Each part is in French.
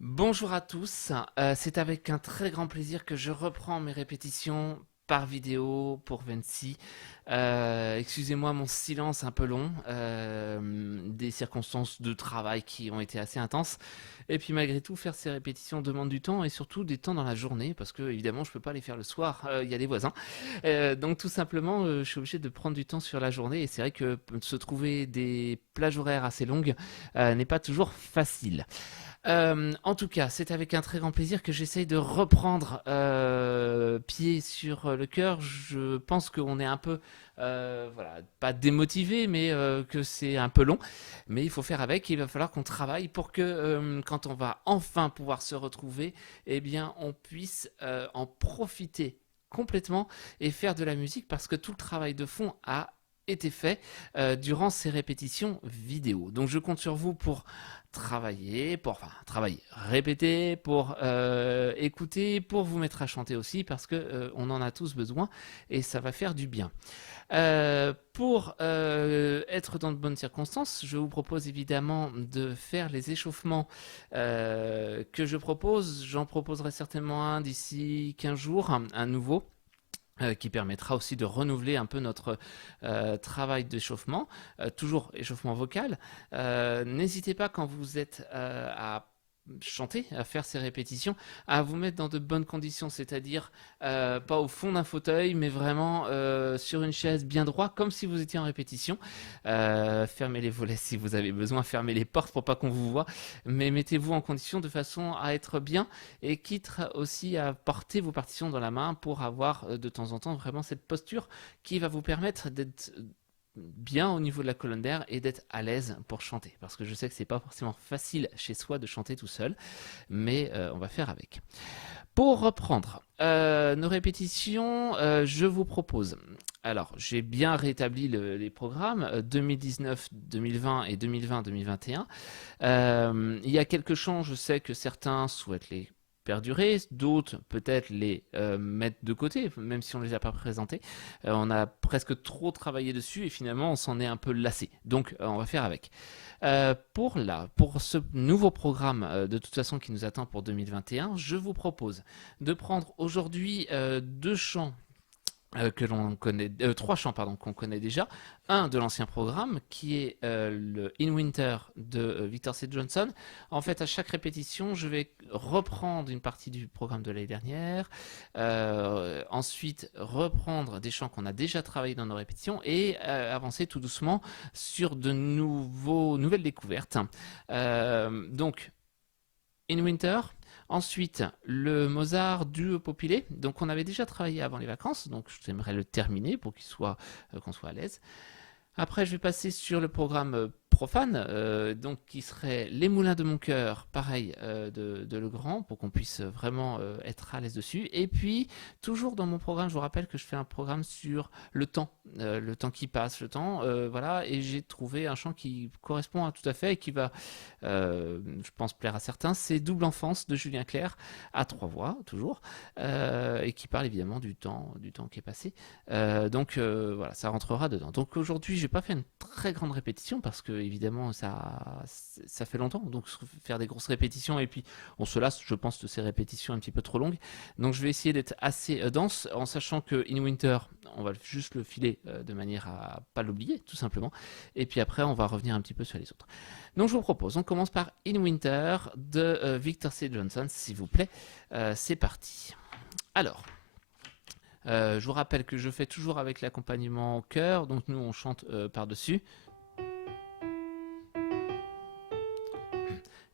Bonjour à tous, c'est avec un très grand plaisir que je reprends mes répétitions par vidéo pour Vinci. Excusez-moi mon silence un peu long, des circonstances de travail qui ont été assez intenses. Et puis malgré tout, faire ces répétitions demande du temps et surtout des temps dans la journée parce que évidemment je peux pas les faire le soir, il y a des voisins. Donc tout simplement, je suis obligé de prendre du temps sur la journée et c'est vrai que se trouver des plages horaires assez longues n'est pas toujours facile. En tout cas, c'est avec un très grand plaisir que j'essaye de reprendre pied sur le cœur. Je pense qu'on est un peu, voilà, pas démotivé, mais que c'est un peu long. Mais il faut faire avec. Il va falloir qu'on travaille pour que quand on va enfin pouvoir se retrouver, eh bien, on puisse en profiter complètement et faire de la musique parce que tout le travail de fond a été fait durant ces répétitions vidéo. Donc je compte sur vous pour travailler, répéter, pour écouter, pour vous mettre à chanter aussi, parce que on en a tous besoin et ça va faire du bien. Pour être dans de bonnes circonstances, je vous propose évidemment de faire les échauffements que je propose. J'en proposerai certainement un d'ici 15 jours, un nouveau qui permettra aussi de renouveler un peu notre travail d'échauffement, toujours échauffement vocal. N'hésitez pas quand vous êtes à chanter, à faire ces répétitions, à vous mettre dans de bonnes conditions, c'est-à-dire pas au fond d'un fauteuil, mais vraiment sur une chaise bien droit, comme si vous étiez en répétition. Fermez les volets si vous avez besoin, fermez les portes pour pas qu'on vous voit, mais mettez-vous en condition de façon à être bien et quitte aussi à porter vos partitions dans la main pour avoir de temps en temps vraiment cette posture qui va vous permettre d'être bien au niveau de la colonne d'air et d'être à l'aise pour chanter. Parce que je sais que c'est pas forcément facile chez soi de chanter tout seul, mais on va faire avec. Pour reprendre nos répétitions, je vous propose. Alors, j'ai bien rétabli les programmes 2019, 2020 et 2020-2021. Il y a quelques chants, je sais que certains souhaitent les perdurer, d'autres peut-être les mettre de côté, même si on ne les a pas présentés. On a presque trop travaillé dessus et finalement on s'en est un peu lassé. Donc on va faire avec. Pour ce nouveau programme de toute façon qui nous attend pour 2021, je vous propose de prendre aujourd'hui deux chants que l'on connaît, trois chants pardon qu'on connaît déjà. Un de l'ancien programme qui est le In Winter de Victor C. Johnson. En fait, à chaque répétition, je vais reprendre une partie du programme de l'année dernière, ensuite reprendre des chants qu'on a déjà travaillé dans nos répétitions et avancer tout doucement sur de nouvelles découvertes. Donc In Winter. Ensuite, le Mozart du Populé. Donc, on avait déjà travaillé avant les vacances. Donc, j'aimerais le terminer pour qu'on soit à l'aise. Après, je vais passer sur le programme profane, donc qui serait Les Moulins de mon cœur, pareil, de Legrand, pour qu'on puisse vraiment être à l'aise dessus. Et puis, toujours dans mon programme, je vous rappelle que je fais un programme sur le temps qui passe, le temps, voilà, et j'ai trouvé un chant qui correspond à tout à fait et qui va, je pense, plaire à certains. C'est Double Enfance de Julien Clerc, à trois voix, toujours, et qui parle évidemment du temps qui est passé. Voilà, ça rentrera dedans. Donc aujourd'hui, j'ai pas fait une très grande répétition parce que évidemment ça fait longtemps. Donc faire des grosses répétitions et puis on se lasse, je pense, de ces répétitions un petit peu trop longues. Donc je vais essayer d'être assez dense en sachant que In Winter, on va juste le filer de manière à pas l'oublier tout simplement. Et puis après, on va revenir un petit peu sur les autres. Donc je vous propose, on commence par In Winter de Victor C. Johnson, s'il vous plaît. C'est parti. Alors, je vous rappelle que je fais toujours avec l'accompagnement au chœur, donc nous on chante par-dessus.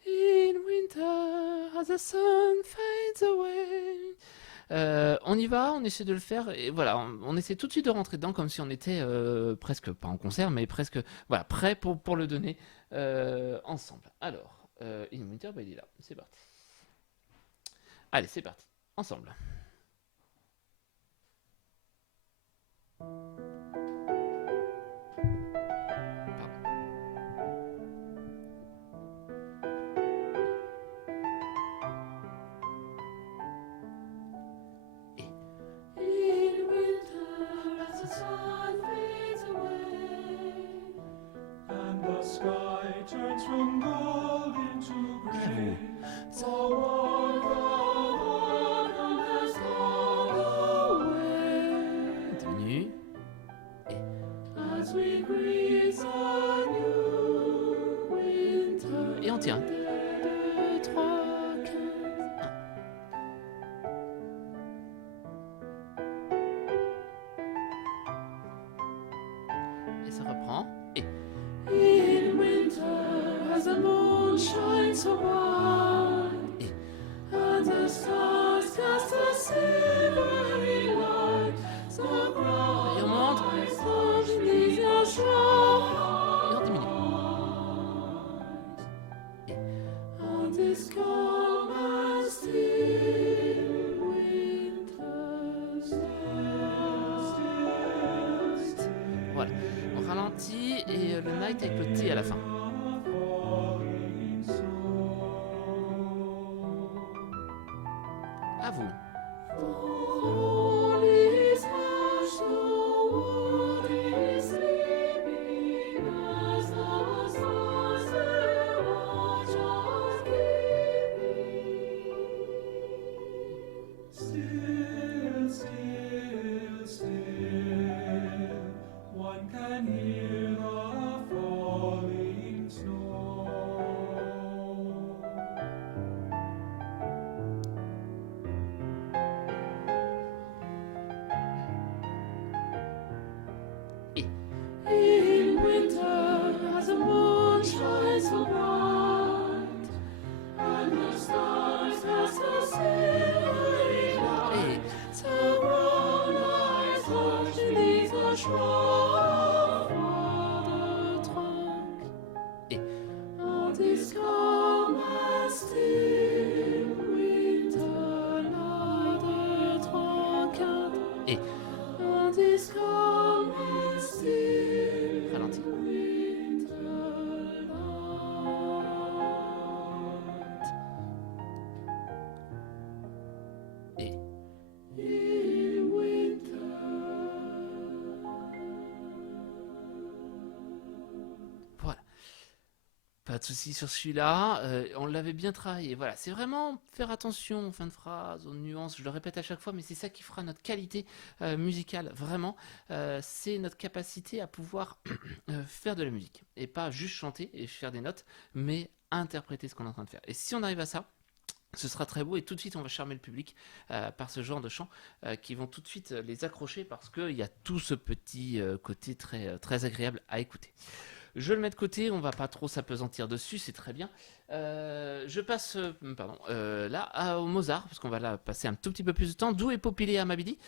In winter, as the sun fades away. On y va, on essaie de le faire, et voilà, on essaie tout de suite de rentrer dedans comme si on était presque, pas en concert, mais presque, voilà, prêt pour le donner ensemble. Alors, In Winter, bah, il est là, c'est parti. Allez, c'est parti, ensemble. Pardon. Et In winter, as the sun fades away, and the sky turns from gold into à vous. On diminue. As we greet the new winter. Et on tient. 2, 3, 4, 1. Et ça reprend. Et In winter, as the moon shines so bright, and the stars cast a silvery light, so Et on monte. bright such beneath your Et shine. on diminue. On this calm and still winter's night. Voilà. On ralentit et le night avec le T à la fin. À vous. All is hushed, the world is sleeping, as the stars their watch are keeping. Still, still, still, one can hear the falling snow. In winter, as the moon shines so bright, and the stars cast a silvery light, Et so brown eyes hush beneath the shroud of the trunk. Et On this calm and still winter night, 2, 3, 4. Et On this calm and still ralentis. winter night. Et In winter. voilà. Pas de souci sur celui-là. On l'avait bien travaillé. Voilà, c'est vraiment faire attention aux fins de phrase, aux nuances. Je le répète à chaque fois, mais c'est ça qui fera notre qualité musicale. Vraiment, c'est notre capacité à pouvoir faire de la musique et pas juste chanter et faire des notes, mais interpréter ce qu'on est en train de faire. Et si on arrive à ça, ce sera très beau et tout de suite on va charmer le public par ce genre de chants qui vont tout de suite les accrocher parce qu'il y a tout ce petit côté très, très agréable à écouter. Je le mets de côté, on va pas trop s'apesantir dessus, c'est très bien. Je passe là au Mozart, parce qu'on va là passer un tout petit peu plus de temps. D'où est Popilé Amabili.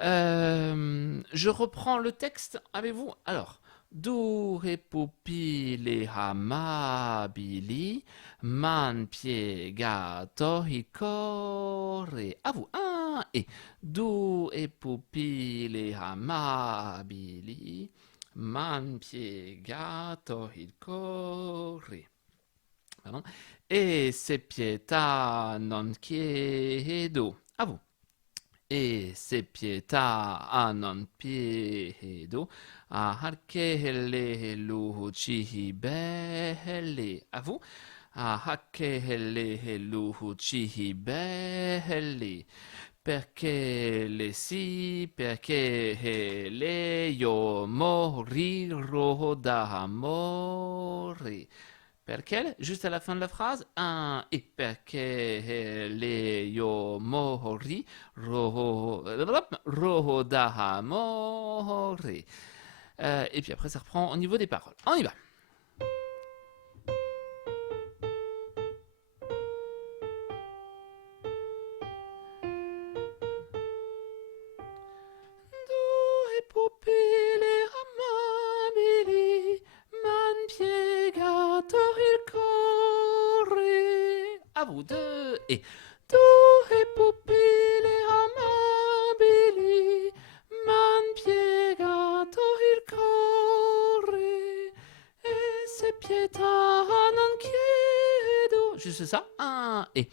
Je reprends le texte avec vous. Alors, d'où est Popilé Amabili, man piegato hicore. À vous, un et d'où est Popilé Amabili. Man piegato il corre. Pardon. E se pietà non chiedo. A vous. E se pietà non chiedo. A che le luci belle. A vous. A che le luci belle. Perché le sì, perché le io morirò d'amore. Perché? Juste à la fin de la phrase. Un et perché le io morirò d'amore. Et puis après ça reprend au niveau des paroles. On y va. Due pupille amabili m'han piegato il cuore. À vous deux et due pupille amabili m'han piegato il cuore. E se pietà non chiedo. Juste ça. Un et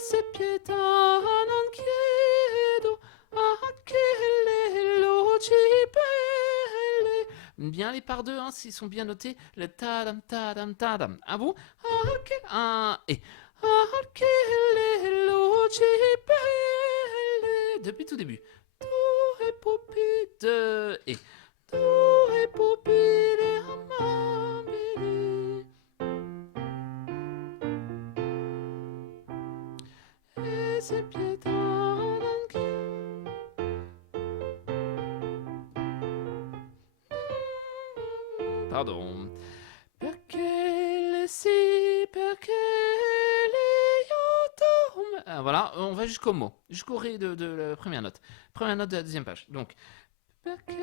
se pietà non chiedo. A che le luci belle Bien les par deux, hein, s'ils sont bien notés. Le tadam, tadam, tadam. À vous. Un et. Depuis tout début. Do et popi de et. Do et popi de amabili. E se pietà Pardon. Perché le si, perché le io ah, voilà, on va jusqu'au mot, jusqu'au ré de la première note. Première note de la deuxième page. Donc, perché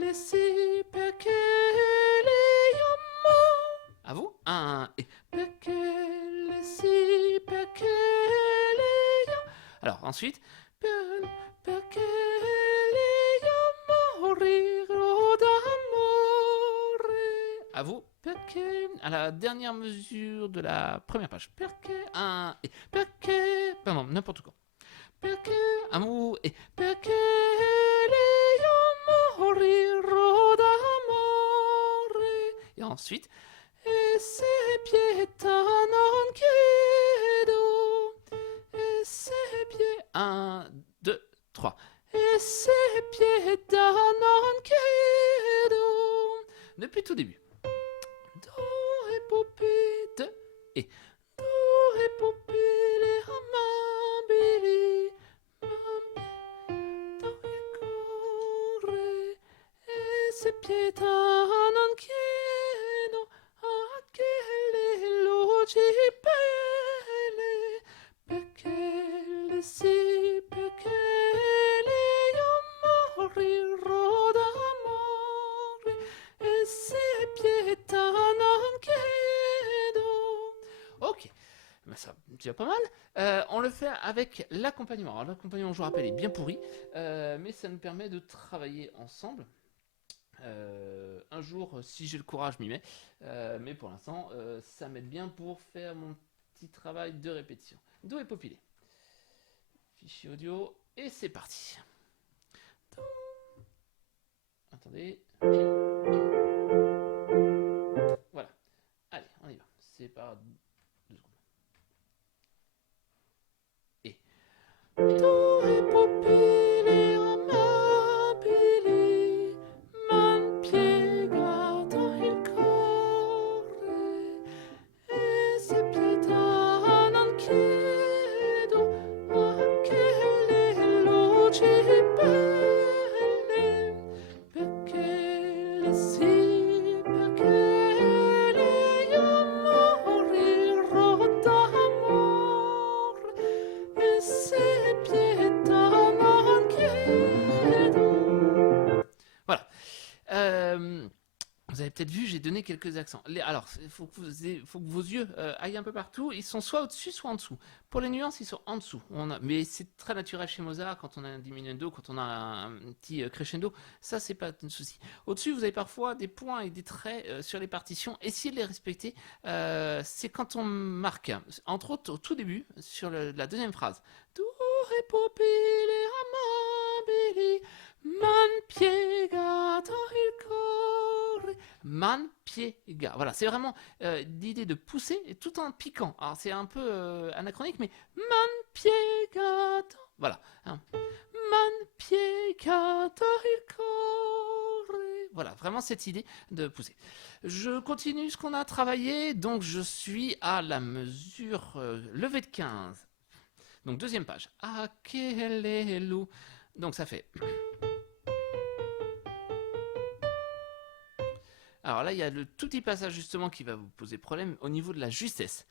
le si, perché le io mo. À vous. Un et. Perché le si, perché le io. Alors, ensuite. Perché le io morirò d'amore. À vous. Perché, à la dernière mesure de la première page. Perché, un et. Perché, pardon, n'importe quoi. Perché, amour et. Perché io morirò d'amore. Et ensuite. E se pietà non chiedo. E se pietà. 1, 2, 3. E se pietà non chiedo. Depuis tout début. Do et popi de et. Do et popi de amabili. Do e corre. E se pietà non chiedo. A che le luci belle. Perché le sì, perché le io morirò d'amore. E se pietà non chiedo. Ok, ben ça, déjà pas mal. On le fait avec l'accompagnement. Alors l'accompagnement, je vous rappelle, est bien pourri, mais ça nous permet de travailler ensemble. Un jour, si j'ai le courage, je m'y mets. Mais pour l'instant, ça m'aide bien pour faire mon petit travail de répétition. Do et popilé. Fichier audio, et c'est parti. Attendez. Voilà. Allez, on y va. C'est par 2 secondes. Et. Do et popilé amabili, man piegato il cuore, e se pietà non chiedo a che le luci belle, perché le sì, perché le io morirò d'amore, e se pietà non chiedo. Voilà. Vous avez peut-être vu, j'ai donné quelques accents. Alors, il faut que vos yeux aillent un peu partout. Ils sont soit au-dessus, soit en dessous. Pour les nuances, ils sont en dessous. Mais c'est très naturel chez Mozart, quand on a un diminuendo, quand on a un petit crescendo. Ça, c'est pas de souci. Au-dessus, vous avez parfois des points et des traits sur les partitions. Essayez de les respecter. C'est quand on marque, entre autres, au tout début, sur la deuxième phrase. Tu e pupille amabili, man piegato il cuore. Man piega. Voilà, c'est vraiment l'idée de pousser et tout en piquant. Alors c'est un peu anachronique, mais man piegato. Voilà. Hein. Man piegato il cuore. Voilà, vraiment cette idée de pousser. Je continue ce qu'on a travaillé. Donc je suis à la mesure levée de 15. Donc deuxième page. Akelelu. Donc ça fait. Alors là, il y a le tout petit passage justement qui va vous poser problème au niveau de la justesse.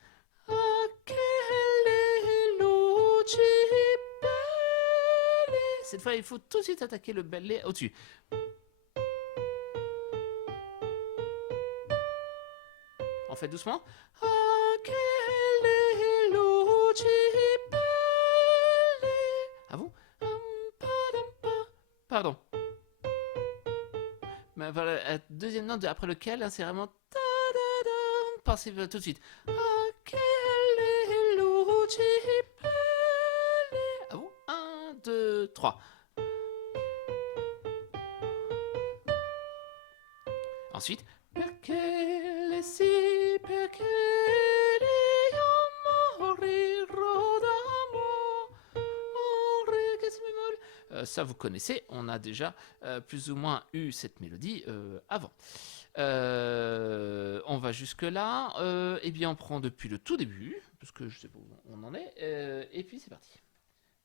Cette fois, il faut tout de suite attaquer le belé au-dessus. On fait doucement. À vous. Pardon. Mais voilà, la deuxième note après lequel, hein, c'est vraiment pensez tout de suite. À vous. 1, 2, 3. Ensuite, perché le si, perché le morirono d'amore, che si bémol. Ça vous connaissez, on a déjà plus ou moins eu cette mélodie avant. On va jusque là. Eh bien, on prend depuis le tout début, parce que je sais pas où on en est. Et puis c'est parti.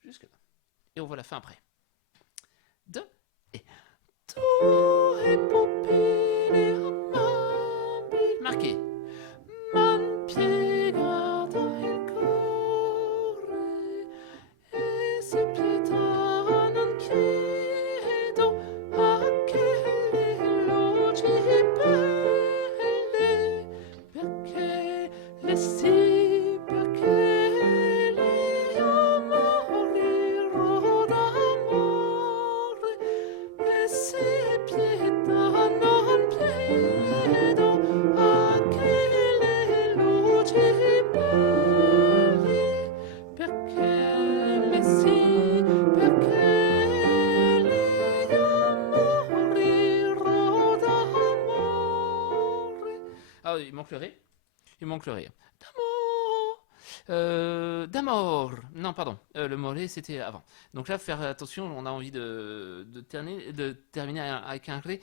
Jusque là. Et on voit la fin après. 2 et tu e pupille amabili. Marqué. Man piegato il cuore e se pietà non chiedo a che le luci belle, perché le sì, perché le morirono d'amore e se pietà non chiedo a che le luci belle, perché le sì, perché le morirono d'amore. Ah, il manque le ré. Il manque le ré. D'amour. D'amour. Non, pardon. Le mot ré, c'était avant. Donc là, faire attention, on a envie de terminer avec un ré.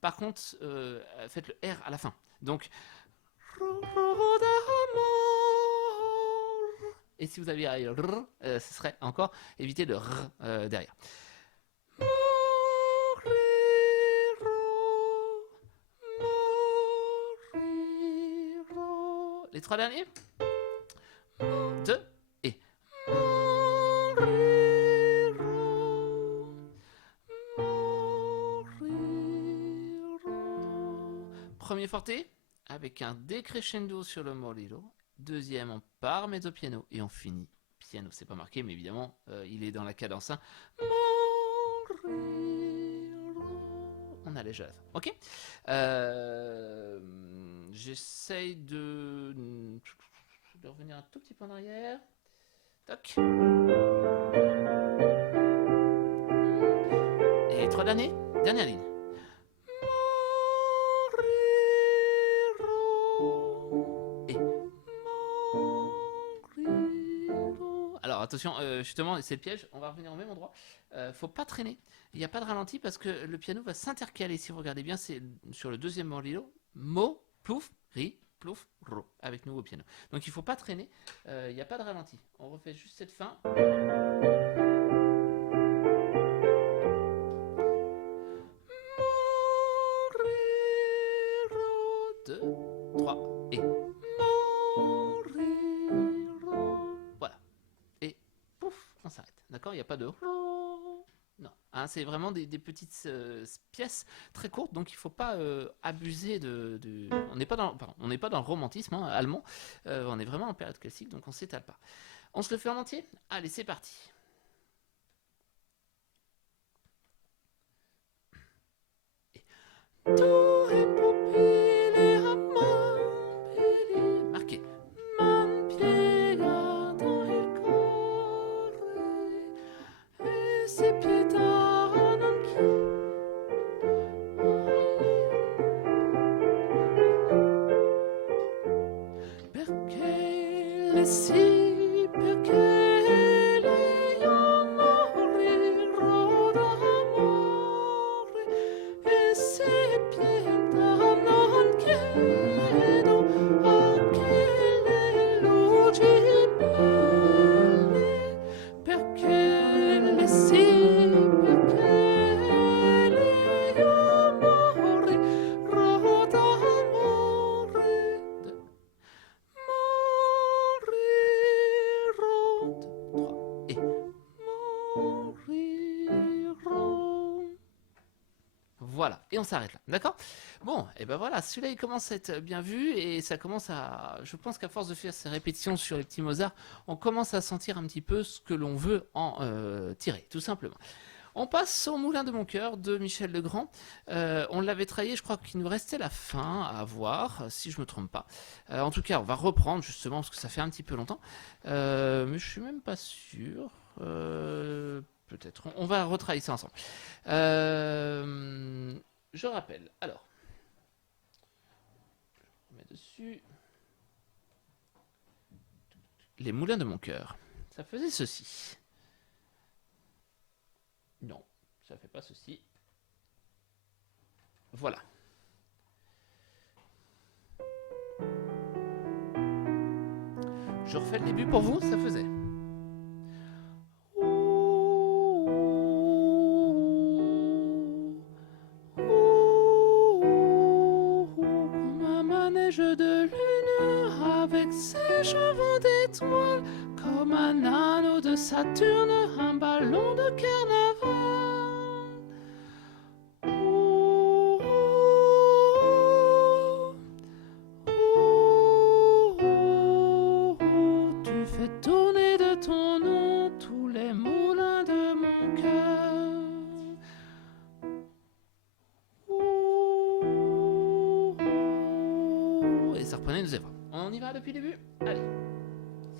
Par contre, faites le R à la fin. Donc, d'amour. Et si vous aviez un R, ce serait encore éviter le R derrière. Les trois derniers. 2 et premier forté avec un décrescendo sur le moriro. Deuxième, on part mezzo piano et on finit piano. C'est pas marqué, mais évidemment, il est dans la cadence 1. On allège à la fin. Ok. J'essaye de revenir un tout petit peu en arrière. Toc. Et les trois derniers. Dernière ligne. Et alors attention, justement, c'est le piège. On va revenir au même endroit. Faut pas traîner. Il n'y a pas de ralenti parce que le piano va s'intercaler. Si vous regardez bien, c'est sur le deuxième morlilo. Mo, plouf, ri, plouf, ro. Avec nous au piano. Donc il faut pas traîner. Il n'y a pas de ralenti. On refait juste cette fin. 2, 3 et voilà. Et pouf, on s'arrête. D'accord, il n'y a pas de non. Hein, c'est vraiment des petites pièces très courtes, donc il ne faut pas abuser de. On n'est pas dans le romantisme allemand. On est vraiment en période classique, donc on ne s'étale pas. On se le fait en entier. Allez, c'est parti. Marqué. Man piegato il cuore e se pietà non chiedo perché le sì, perché le morirono d'amore e se pietà non chiedo a che le luci belle, perché le sì, perché le morirono d'amore. Morirò. 2, 3 et morirò. Voilà, et on s'arrête là, d'accord? Bon, et ben voilà, celui-là il commence à être bien vu et ça commence à. Je pense qu'à force de faire ces répétitions sur les petits Mozart, on commence à sentir un petit peu ce que l'on veut en tirer, tout simplement. On passe au Moulin de mon cœur de Michel Legrand. On l'avait travaillé, je crois qu'il nous restait la fin à voir, si je ne me trompe pas. En tout cas, on va reprendre justement parce que ça fait un petit peu longtemps. Mais je suis même pas sûr. Peut-être. On va retravailler ça ensemble. Je rappelle. Alors, dessus. Les moulins de mon cœur. Ça faisait ceci. Non, ça fait pas ceci. Voilà. Je refais le début pour vous, ça faisait. Comme un manège de lune avec ses chevaux d'étoiles, comme un anneau de Saturne, un ballon de carnaval. Tu fais tourner de ton nom tous les moulins de mon cœur. Et ça reprenait une deuxième fois. On y va depuis le début. Allez,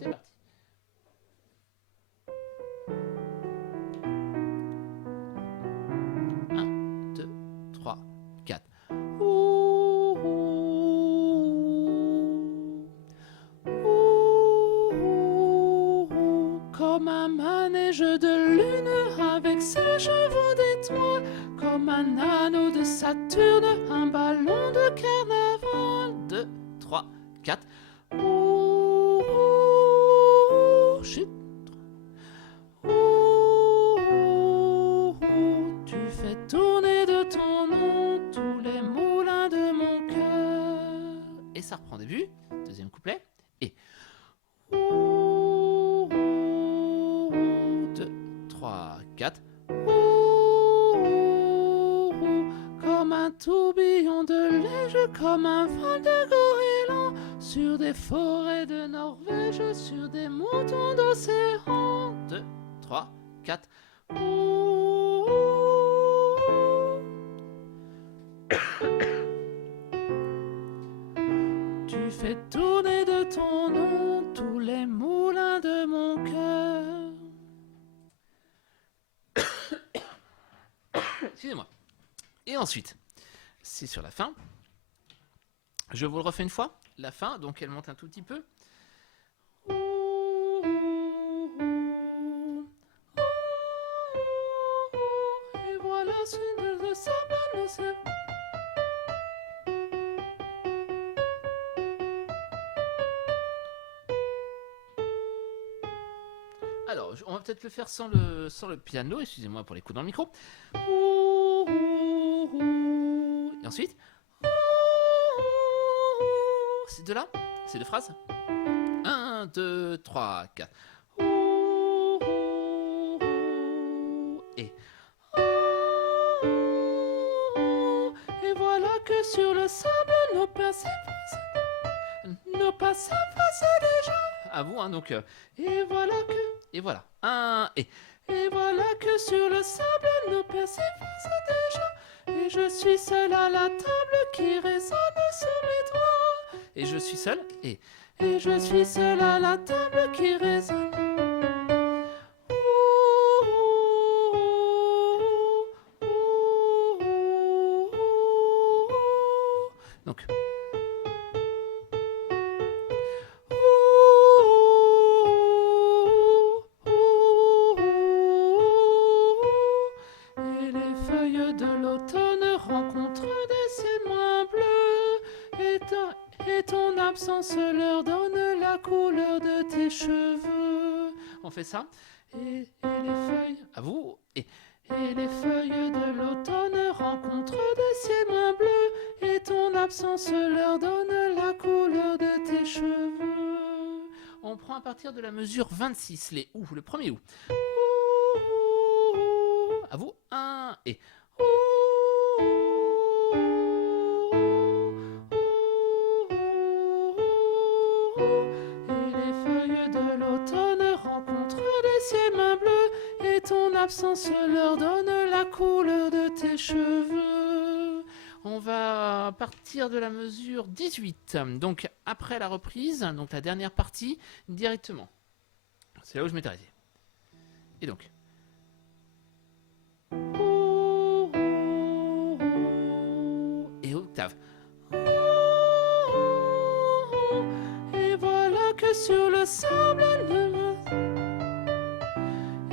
c'est parti. Un, deux, trois, quatre. Comme un manège de lune avec ses chevaux d'étoiles, comme un anneau de Saturne, un ballon de carnaval. 2, 3, 4. Chut. Tu fais tourner de ton nom tous les moulins de mon cœur. Et ça reprend début, deuxième couplet. Et 2, 3, 4. Comme un tourbillon de neige, comme un vol de goéland, sur des forêts de Norvège, sur des moutons d'océan. 2, 3, 4. Tu fais tourner de ton nom tous les moulins de mon cœur. Excusez-moi. Et ensuite, c'est sur la fin. Je vous le refais une fois. La fin, donc elle monte un tout petit peu. Et voilà ce de sable à l'océan. Alors, on va peut-être le faire sans le piano. Excusez-moi pour les coups dans le micro. Et ensuite, ces deux-là, ces deux phrases. 1, 2, 3, 4. Et voilà que sur le sable, nos pas s'effacent déjà. À vous, hein, donc. Et voilà que. Et voilà. Et voilà que sur le sable, nos pas s'effacent déjà. Et je suis seul à la table qui résonne sur mes doigts. Et je suis seul. Et je suis seul à la table qui résonne. Donc. Et les feuilles de l'automne rencontrent des ciels moins bleus. Et ton absence leur donne la couleur de tes cheveux. On fait ça. Et les feuilles. À vous. Et les feuilles de l'automne rencontrent des ciels moins bleus. Et ton absence leur donne la couleur de tes cheveux. On prend à partir de la mesure 26, les ou, le premier ou. À vous, 1 et. Et les feuilles de l'automne rencontrent des ciels mains bleus. Et ton absence leur donne la couleur de tes cheveux. On va partir de la mesure 18. Donc après la reprise, donc la dernière partie, directement. C'est là où je m'étais arrêté. Et donc. Et octave. que sur le sable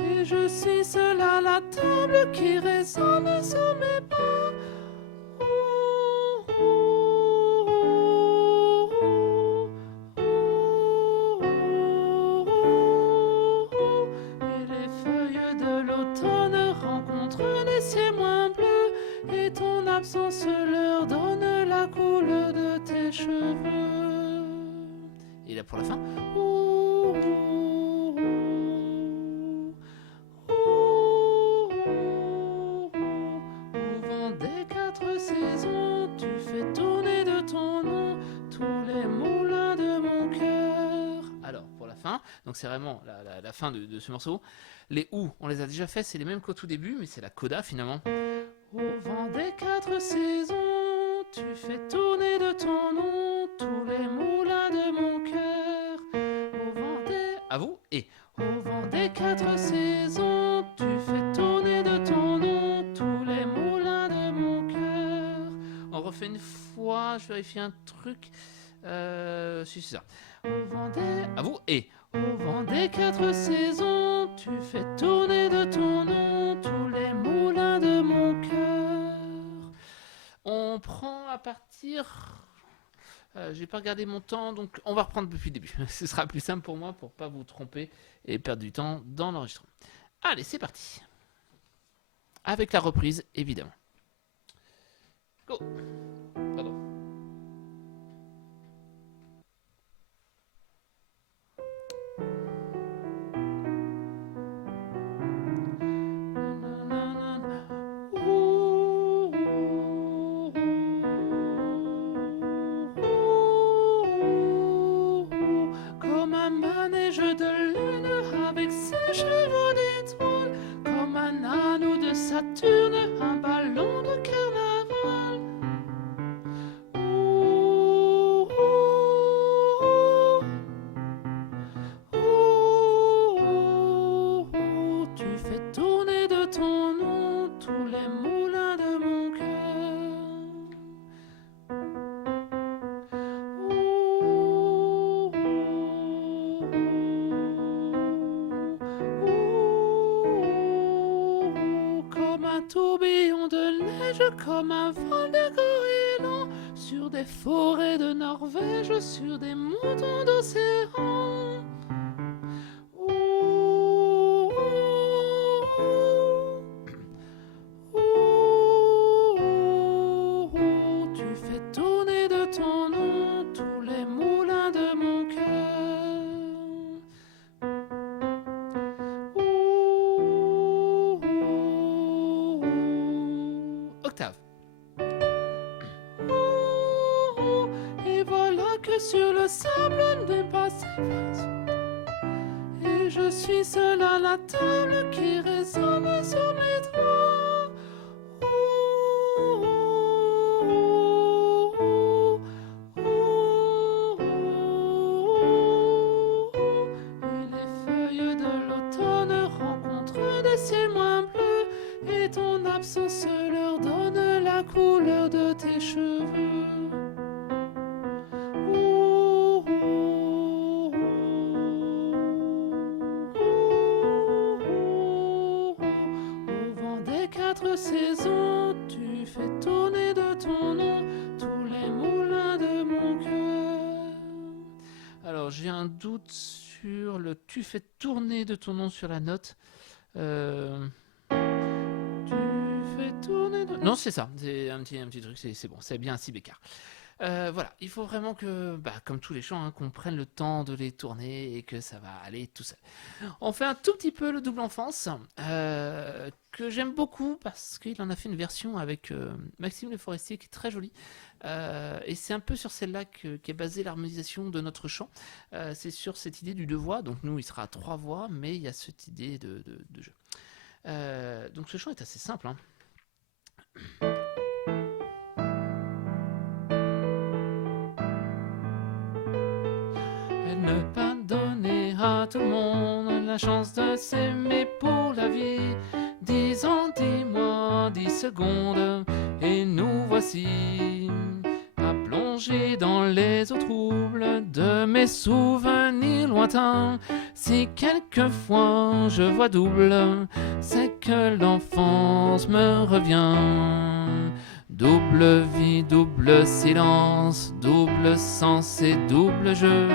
et je suis seul à la table qui résonne sur mes pas. Et les feuilles de l'automne rencontrent les cieux moins bleus et ton absence leur donne la couleur de tes cheveux. Et là pour la fin. Au vent des quatre saisons, tu fais tourner de ton nom tous les moulins de mon cœur. Alors, pour la fin, donc c'est vraiment la fin de ce morceau. Les ou, on les a déjà fait, c'est les mêmes qu'au tout début, mais c'est la coda finalement. Au vent des quatre saisons, tu fais tourner de ton nom tous les moulins de mon cœur. Au vent des... À vous. Et au vent des quatre saisons, tu fais tourner de ton nom tous les moulins de mon cœur. On refait une fois, je vérifie un truc. Si c'est ça. Au vent des... À vous. Et au vent des quatre saisons, tu fais tourner de ton nom tous les moulins de mon cœur. On prend à partir... j'ai pas regardé mon temps, donc on va reprendre depuis le début. Ce sera plus simple pour moi pour pas vous tromper et perdre du temps dans l'enregistrement. Allez, c'est parti. Avec la reprise, évidemment. Go. Pardon. Comme un manège de lune avec ses chevaux d'étoiles, comme un anneau de Saturne, un ballon de carnaval. Oh, oh, oh, oh, oh, tu fais tourner de ton nom tous les moulins de mon cœur. Comme un tourbillon de neige, comme un vol de goéland, sur des forêts de Norvège, sur des moutons d'océan. Oh, oh, oh, oh, tu fais tourner de ton nom tous les moulins de mon cœur. Oh, oh, oh. Octave. Oh, oh, et voilà que sur le sable n'est pas s'efface. Et je suis seul à la table qui résonne sur mes doigts. Oh, oh, oh, oh, oh, oh. Et les feuilles de l'automne rencontrent des cieux moins bleus et ton absence leur donne la couleur de tes cheveux. Oh, oh, oh, oh, oh. Au vent des quatre saisons, tu fais tourner de ton nom tous les moulins de mon cœur. Alors j'ai un doute sur le tu fais tourner de ton nom sur la note. Tu fais tourner de... Non, c'est ça, c'est un petit truc, c'est bon, c'est bien un si bécard. Voilà, il faut vraiment que, comme tous les chants, hein, qu'on prenne le temps de les tourner et que ça va aller tout seul. On fait un tout petit peu le double enfance, que j'aime beaucoup parce qu'il en a fait une version avec Maxime Le Forestier qui est très jolie. Et c'est un peu sur celle-là qu'est basée l'harmonisation de notre chant. C'est sur cette idée du deux voix, donc nous il sera à trois voix, mais il y a cette idée de jeu. Donc ce chant est assez simple, hein. Ne pas donner à tout le monde la chance de s'aimer pour la vie. 10 ans, 10 mois, 10 secondes, et nous voici à plonger dans les eaux troubles de mes souvenirs. lointain. Si quelquefois je vois double, c'est que l'enfance me revient. Double vie, double silence, double sens et double jeu.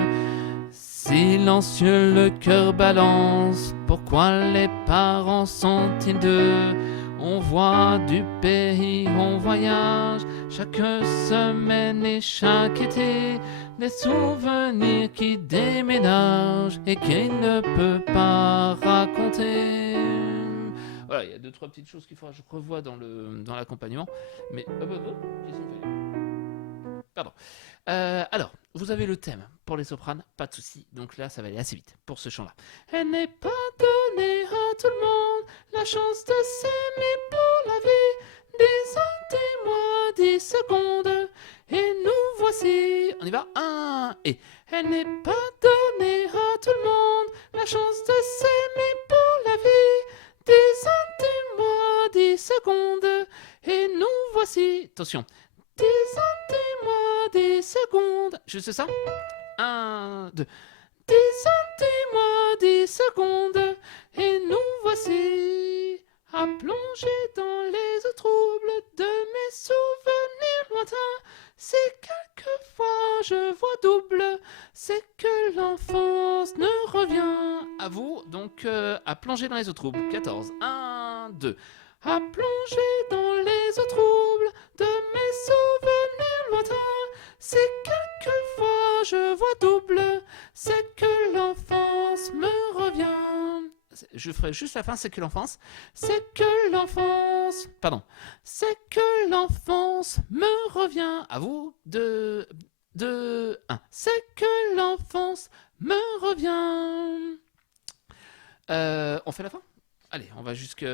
Silencieux le cœur balance, pourquoi les parents sont-ils deux? On voit du pays, on voyage, chaque semaine et chaque été, des souvenirs qui déménagent et qu'il ne peut pas raconter. Voilà, il y a 2-3 petites choses qu'il faudra que je revoie dans l'accompagnement, mais ils ont fait. Pardon. Alors, vous avez le thème pour les sopranes, pas de souci. Donc là, ça va aller assez vite pour ce chant-là. Elle n'est pas donnée à tout le monde la chance de s'aimer pour la vie. 10 mois, 10 secondes, et nous voici. On y va, 1 et. Elle n'est pas donnée à tout le monde la chance de s'aimer pour la vie. 10 mois, 10 secondes, et nous voici. Attention. 10 mois, 10 secondes. Juste ça. 1, 2. 10 mois, 10 secondes. Et nous voici à plonger dans les eaux troubles de mes souvenirs lointains. Si quelquefois je vois double, c'est que l'enfance ne revient. À vous, donc, à plonger dans les eaux troubles. 14. 1, 2. À plonger dans les eaux troubles de mes souvenirs lointains. Si quelquefois je vois double, c'est que l'enfance me revient. Je ferai juste la fin, c'est que l'enfance. C'est que l'enfance. Pardon. C'est que l'enfance me revient. À vous, 2, 1. C'est que l'enfance me revient. On fait la fin? Allez, on va jusque.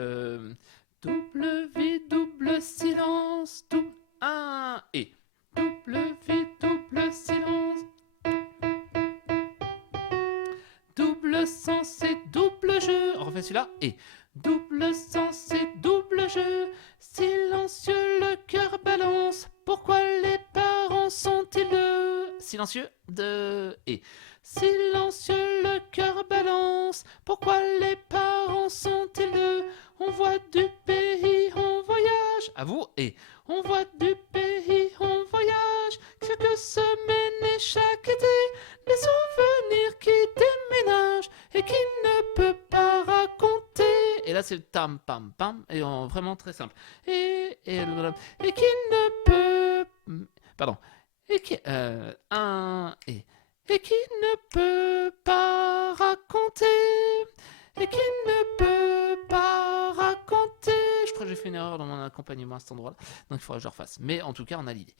Double vie, double silence, double 1 et double vie, double silence, double sens et double jeu. On refait celui-là et double sens et double jeu. Silencieux le cœur balance. Pourquoi les parents sont-ils silencieux? 2 et silencieux le cœur balance. Pourquoi les parents sont-ils? On voit du pays, on voyage. À vous et on voit du pays, on voyage. Chaque semaine et chaque été, des souvenirs qui déménagent et qui ne peut pas raconter. Et là c'est tam pam pam et vraiment très simple. Et qui ne peut, pardon, et qui et qui ne peut pas raconter. Et qui ne peut pas raconter. Je crois que j'ai fait une erreur dans mon accompagnement à cet endroit-là. Donc il faudra que je refasse. Mais en tout cas, on a l'idée.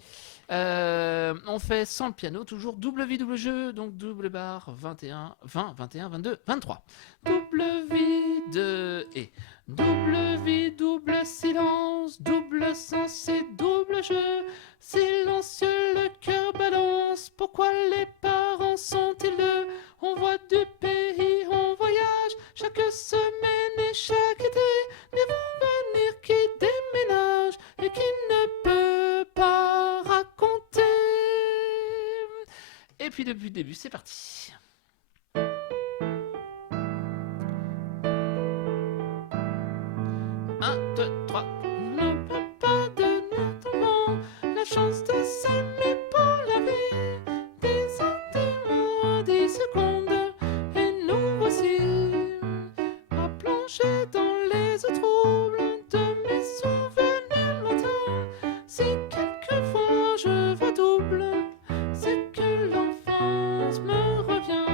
On fait sans le piano, toujours double vie, double jeu. Donc double barre, 21, 20, 21, 22, 23. Double vie, 2 et double vie, double silence, double sens et double jeu. Silencieux le cœur balance. Pourquoi les parents sont-ils deux? On voit du pays, on voyage. Chaque semaine et chaque été, des souvenirs qui déménagent et qui ne peut pas raconter. Et puis depuis le début, c'est parti. 1, 2, 3. Ne peut pas donner à tout le monde la chance de s'aimer pour la vie. 10 mois, 10 secondes, et nous voici à plonger dans les eaux troubles de mes souvenirs lointains. Si quelquefois je vois double, c'est que l'enfance me revient.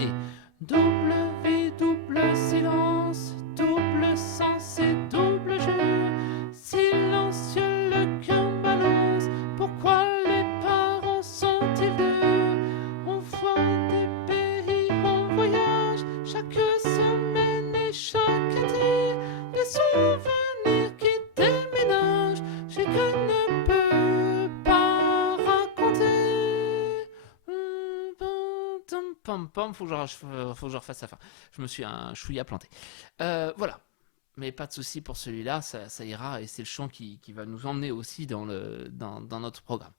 Et double vie, double silence, double sens et double jeu. Silencieux le cœur balance. Pourquoi les parents sont-ils deux? On voit des pays, on voyage. Chaque semaine et chaque été, des souvenirs qui déménagent. Je ne peux pas raconter. Pam pam, faut que je refasse la fin. Je me suis un chouïa planté. Voilà. Mais pas de souci pour celui-là, ça ira et c'est le chant qui va nous emmener aussi dans notre programme.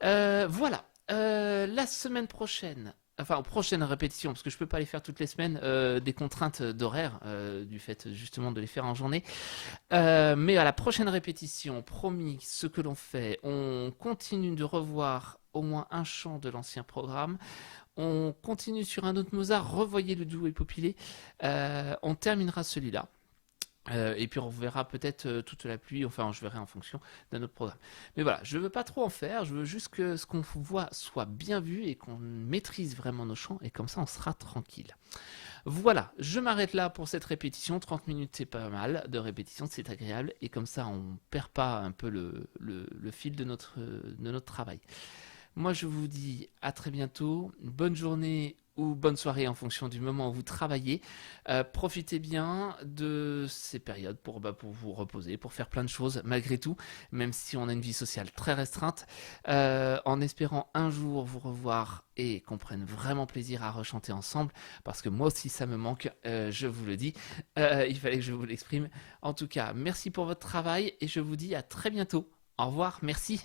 Voilà. La semaine prochaine, enfin aux prochaines répétitions, parce que je peux pas les faire toutes les semaines, des contraintes d'horaire, du fait justement de les faire en journée. Mais à la prochaine répétition, promis, ce que l'on fait, on continue de revoir au moins un chant de l'ancien programme. On continue sur un autre Mozart, revoyez le duo épopylé. On terminera celui-là. Et puis on verra peut-être toute la pluie, enfin je verrai en fonction d'un autre programme. Mais voilà, je veux pas trop en faire, je veux juste que ce qu'on voit soit bien vu et qu'on maîtrise vraiment nos chants, et comme ça on sera tranquille. Voilà, je m'arrête là pour cette répétition. 30 minutes, c'est pas mal de répétition, c'est agréable, et comme ça on perd pas un peu le fil de notre travail. Moi, je vous dis à très bientôt. Bonne journée ou bonne soirée en fonction du moment où vous travaillez. Profitez bien de ces périodes pour vous reposer, pour faire plein de choses malgré tout, même si on a une vie sociale très restreinte, en espérant un jour vous revoir et qu'on prenne vraiment plaisir à rechanter ensemble, parce que moi aussi ça me manque, je vous le dis, il fallait que je vous l'exprime. En tout cas, merci pour votre travail et je vous dis à très bientôt. Au revoir, merci.